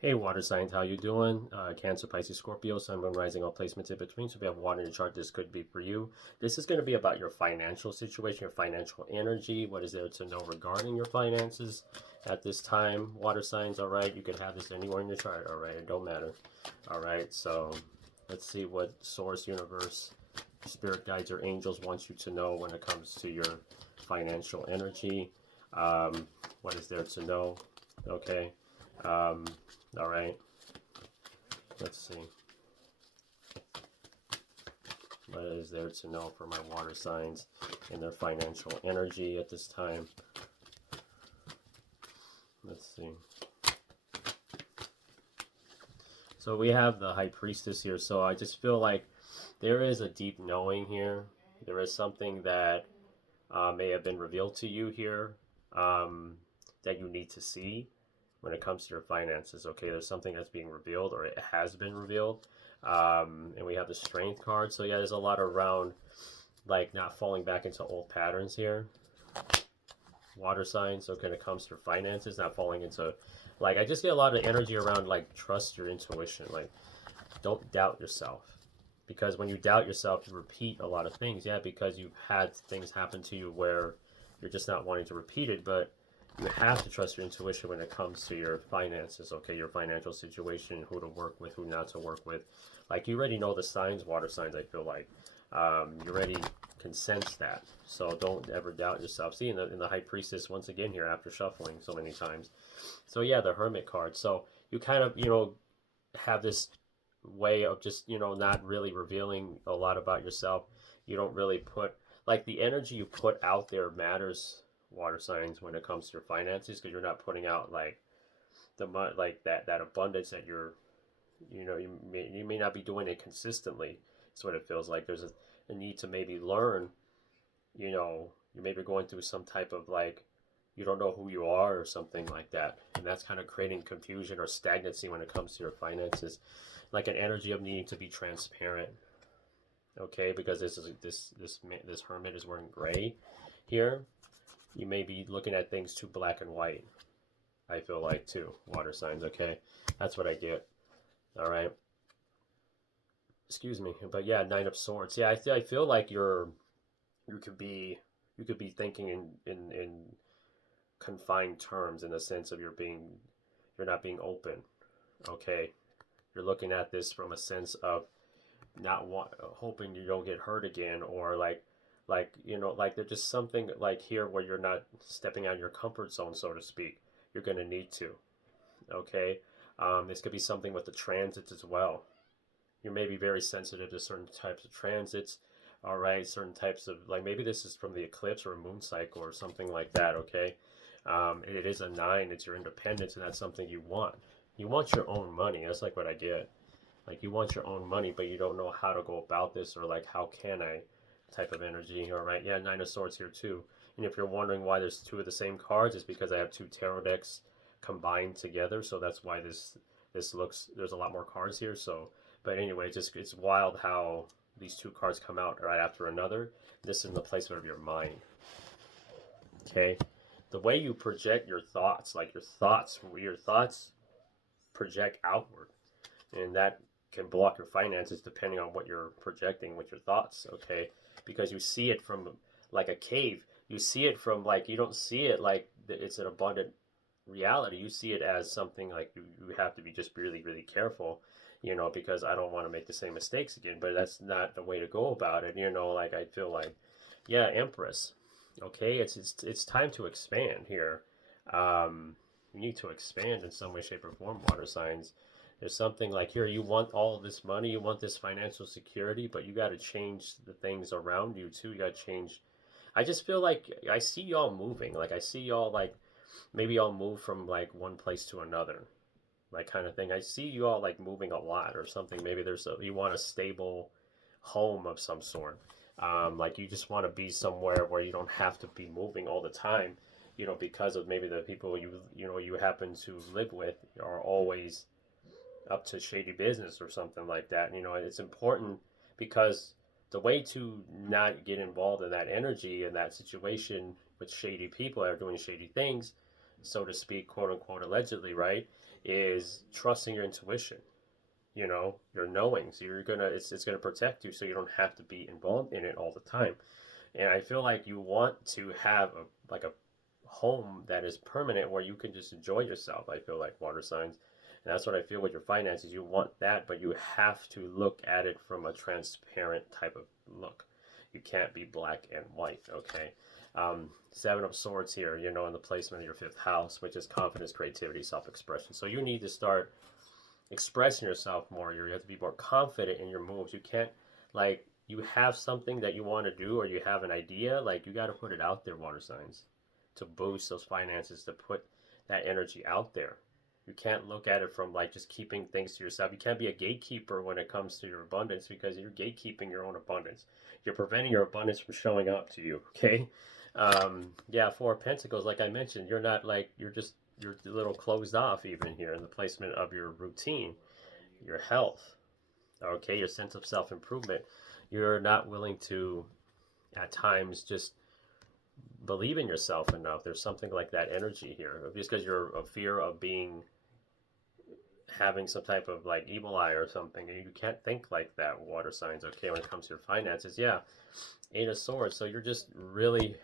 Hey, water signs, how you doing? Cancer, Pisces, Scorpio, Sun, Moon, Rising, all placements in between. So if you have water in your chart, this could be for you. This is going to be about your financial situation, your financial energy. What is there to know regarding your finances at this time? Water signs, all right. You can have this anywhere in your chart, all right. It don't matter, all right. So let's see what source, universe, spirit guides, or angels want you to know when it comes to your financial energy. Um, what is there to know? Okay. Um, all right, let's see. What is there to know for my water signs and their financial energy at this time? Let's see. So we have the High Priestess here. So I just feel like there is a deep knowing here. There is something that may have been revealed to you here um, that you need to see when it comes to your finances. Okay, there's something that's being revealed, or it has been revealed. And we have the Strength card. So yeah, there's a lot around like not falling back into old patterns here. Water signs. So when it comes to finances, not falling into like I just get a lot of energy around like trust your intuition. Like don't doubt yourself. Because when you doubt yourself, you repeat a lot of things. Yeah, because you've had things happen to you where you're just not wanting to repeat it, but you have to trust your intuition when it comes to your finances, okay? Your financial situation, who to work with, who not to work with. Like you already know the signs, water signs, I feel like. You already can sense that. So don't ever doubt yourself. See, in the High Priestess, once again here, after shuffling so many times. So yeah, the Hermit card. So you kind of, have this way of just not really revealing a lot about yourself. You don't really put like the energy you put out there matters, water signs, when it comes to your finances, because you're not putting out like like that abundance that you may not be doing it consistently. That's what it feels like. There's a need to maybe learn. You maybe going through some type of like you don't know who you are or something like that, and that's kind of creating confusion or stagnancy when it comes to your finances, like an energy of needing to be transparent. Okay, because this hermit is wearing gray here. You may be looking at things too black and white. I feel like too, water signs. Okay, that's what I get. All right, excuse me, but yeah, Nine of Swords. Yeah, I feel like you could be you could be thinking in confined terms, in the sense of you're not being open. Okay, you're looking at this from a sense of not hoping you don't get hurt again, or like there's just something like here where you're not stepping out of your comfort zone, so to speak. You're going to need to. Okay, this could be something with the transits as well. You may be very sensitive to certain types of transits. All right, certain types of like maybe this is from the eclipse or a moon cycle or something like that. Okay, it is a nine. It's your independence, and that's something you want. You want your own money. That's like what I get. Like you want your own money, but you don't know how to go about this, or like how can I type of energy. All right, yeah, Nine of Swords here too. And if you're wondering why there's two of the same cards, it's because I have two tarot decks combined together. So that's why this looks, there's a lot more cards here. So, but anyway, it's wild how these two cards come out right after another. This is in the placement of your mind. Okay, the way you project your thoughts, like your thoughts project outward, and that can block your finances depending on what you're projecting with your thoughts. Okay, because you see it from like a cave. You see it from like you don't see it like it's an abundant reality. You see it as something like you have to be just really really careful, because I don't want to make the same mistakes again. But that's not the way to go about it. Like I feel like, yeah, Empress. Okay, it's time to expand here. You need to expand in some way, shape, or form, water signs. There's something like here, you want all this money, you want this financial security, but you got to change the things around you too. You got to change. I just feel like I see y'all moving. Like I see y'all like maybe y'all move from like one place to another, like kind of thing. I see you all like moving a lot or something. Maybe you want a stable home of some sort. Like you just want to be somewhere where you don't have to be moving all the time, because of maybe the people you happen to live with are always up to shady business or something like that. It's important because the way to not get involved in that energy and that situation with shady people that are doing shady things, so to speak, quote unquote, allegedly, right, is trusting your intuition. You know, your knowing. So you're gonna, it's gonna protect you, so you don't have to be involved in it all the time. And I feel like you want to have a home that is permanent where you can just enjoy yourself. I feel like water signs. And that's what I feel with your finances. You want that, but you have to look at it from a transparent type of look. You can't be black and white, okay? Seven of Swords here, you know, in the placement of your fifth house, which is confidence, creativity, self-expression. So you need to start expressing yourself more. You have to be more confident in your moves. You can't, like, you have something that you want to do or you have an idea, like, you got to put it out there, water signs, to boost those finances, to put that energy out there. You can't look at it from like just keeping things to yourself. You can't be a gatekeeper when it comes to your abundance, because you're gatekeeping your own abundance. You're preventing your abundance from showing up to you, okay? Yeah, Four of Pentacles, like I mentioned, you're not like, you're a little closed off even here in the placement of your routine, your health, okay, your sense of self-improvement. You're not willing to, at times, just believe in yourself enough. There's something like that energy here, just because you're a fear of being, having some type of like evil eye or something. You can't think like that, water signs, okay, when it comes to your finances. Yeah, Eight of Swords. So you're just really,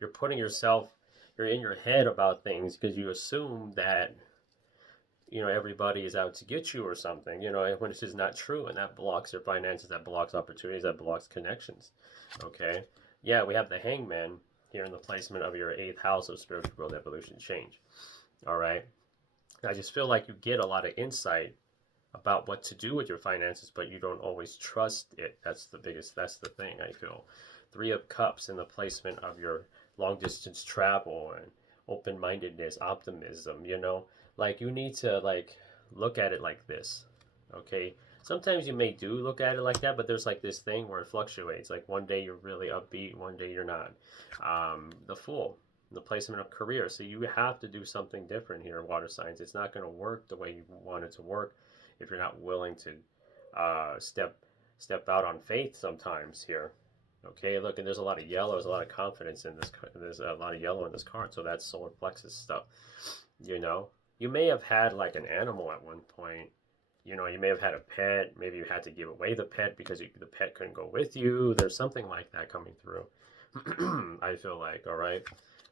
you're putting yourself, you're in your head about things because you assume that, you know, everybody is out to get you or something, you know, when this is not true. And that blocks your finances, that blocks opportunities, that blocks connections, okay? Yeah, we have the Hangman here in the placement of your eighth house of spiritual growth, evolution, change. All right. I just feel like you get a lot of insight about what to do with your finances, but you don't always trust it. That's the thing, I feel. Three of Cups in the placement of your long distance travel and open mindedness, optimism, you know, like you need to like look at it like this, okay? Sometimes you may do look at it like that, but there's like this thing where it fluctuates. Like one day you're really upbeat, one day you're not. The Fool, the placement of career. So you have to do something different here, water signs. It's not going to work the way you want it to work if you're not willing to step out on faith sometimes here. Okay, look, and there's a lot of yellow. There's a lot of confidence in this. There's a lot of yellow in this card, so that's solar plexus stuff. You know, you may have had like an animal at one point. You know, you may have had a pet. Maybe you had to give away the pet because the pet couldn't go with you. There's something like that coming through. I feel like, all right.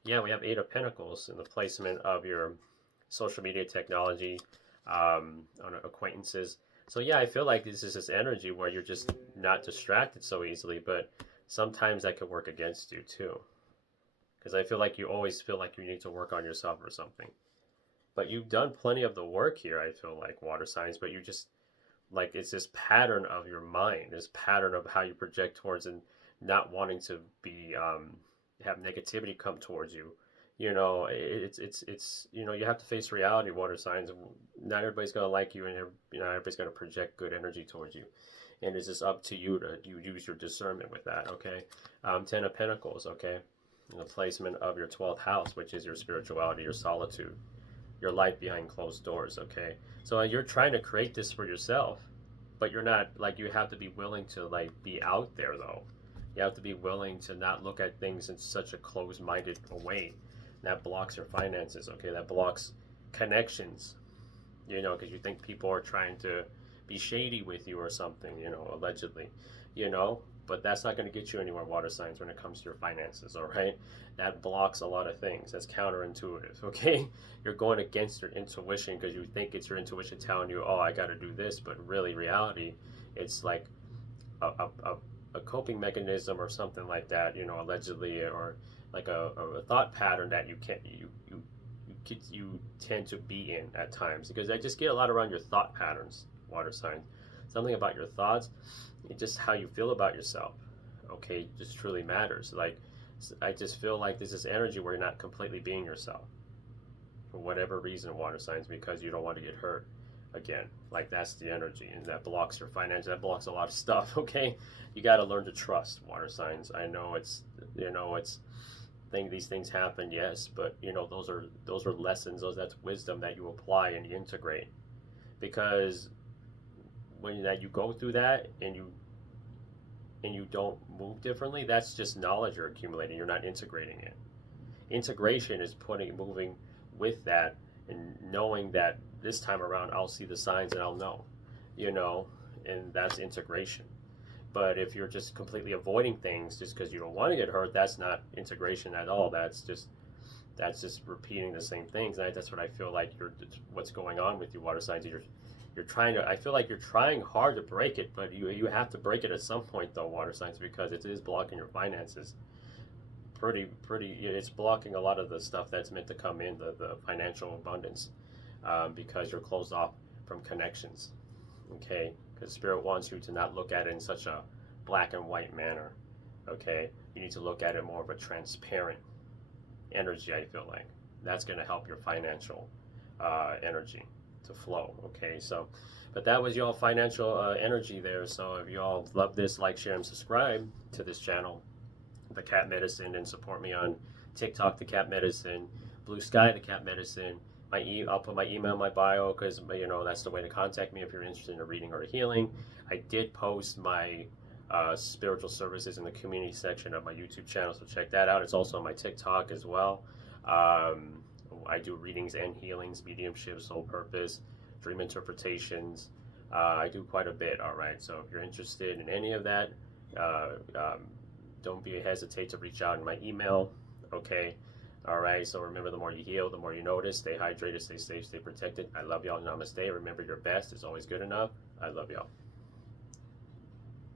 Yeah, we have Eight of Pentacles in the placement of your social media technology, on acquaintances. So yeah, I feel like this is this energy where you're just not distracted so easily, but sometimes that could work against you too. Because I feel like you always feel like you need to work on yourself or something. But you've done plenty of the work here, I feel like, water signs, but you just, like, it's this pattern of your mind, this pattern of how you project towards and not wanting to be, have negativity come towards you. You know, it's you know, you have to face reality, water signs. Not everybody's gonna like you, and you know, everybody's gonna project good energy towards you, and it's just up to you to use your discernment with that. Okay, Ten of Pentacles. Okay, in the placement of your 12th house, which is your spirituality, your solitude, your life behind closed doors. Okay, so you're trying to create this for yourself, but you're not, like, you have to be willing to like be out there though. You have to be willing to not look at things in such a closed-minded way. That blocks your finances, okay? That blocks connections, you know, because you think people are trying to be shady with you or something, you know, allegedly, you know, but that's not going to get you anywhere, water signs, when it comes to your finances, all right? That blocks a lot of things. That's counterintuitive, okay? You're going against your intuition because you think it's your intuition telling you, oh, I got to do this, but really, reality, it's like a coping mechanism or something like that, you know, allegedly, or like a thought pattern that you can't you tend to be in at times, because I just get a lot around your thought patterns, water sign. Something about your thoughts, just how you feel about yourself, okay, just truly matters. Like, I just feel like there's this energy where you're not completely being yourself for whatever reason, water signs, because you don't want to get hurt again. Like, that's the energy, and that blocks your finances. That blocks a lot of stuff. Okay, you got to learn to trust, water signs. I know it's, you know, it's these things happen, yes, but you know, those are lessons. That's wisdom that you apply and you integrate, because when that you go through that and you don't move differently, that's just knowledge you're accumulating. You're not integrating it. Integration is moving with that, and knowing that this time around I'll see the signs and I'll know, you know, and that's integration. But if you're just completely avoiding things just because you don't want to get hurt, that's not integration at all. That's just repeating the same things. And that's what I feel like what's going on with you, water signs. You're trying to. I feel like you're trying hard to break it, but you have to break it at some point, though, water signs, because it is blocking your finances. Pretty. It's blocking a lot of the stuff that's meant to come in, the financial abundance, because you're closed off from connections. Okay, because spirit wants you to not look at it in such a black and white manner. Okay, you need to look at it more of a transparent energy. I feel like that's going to help your financial energy to flow. Okay, so but that was y'all financial energy there. So if y'all love this, like, share, and subscribe to this channel, The Cat Medicine, and support me on TikTok, The Cat Medicine, Blue Sky, The Cat Medicine. I'll put my email in my bio, because that's the way to contact me if you're interested in a reading or a healing. I did post my spiritual services in the community section of my YouTube channel, so check that out. It's also on my TikTok as well. I do readings and healings, mediumship, soul purpose, dream interpretations. I do quite a bit. All right, so if you're interested in any of that, uh, um, don't be hesitate to reach out in my email. Okay. All right. So remember, the more you heal, the more you notice. Stay hydrated, stay safe, stay protected. I love y'all. Namaste. Remember, your best is always good enough. I love y'all.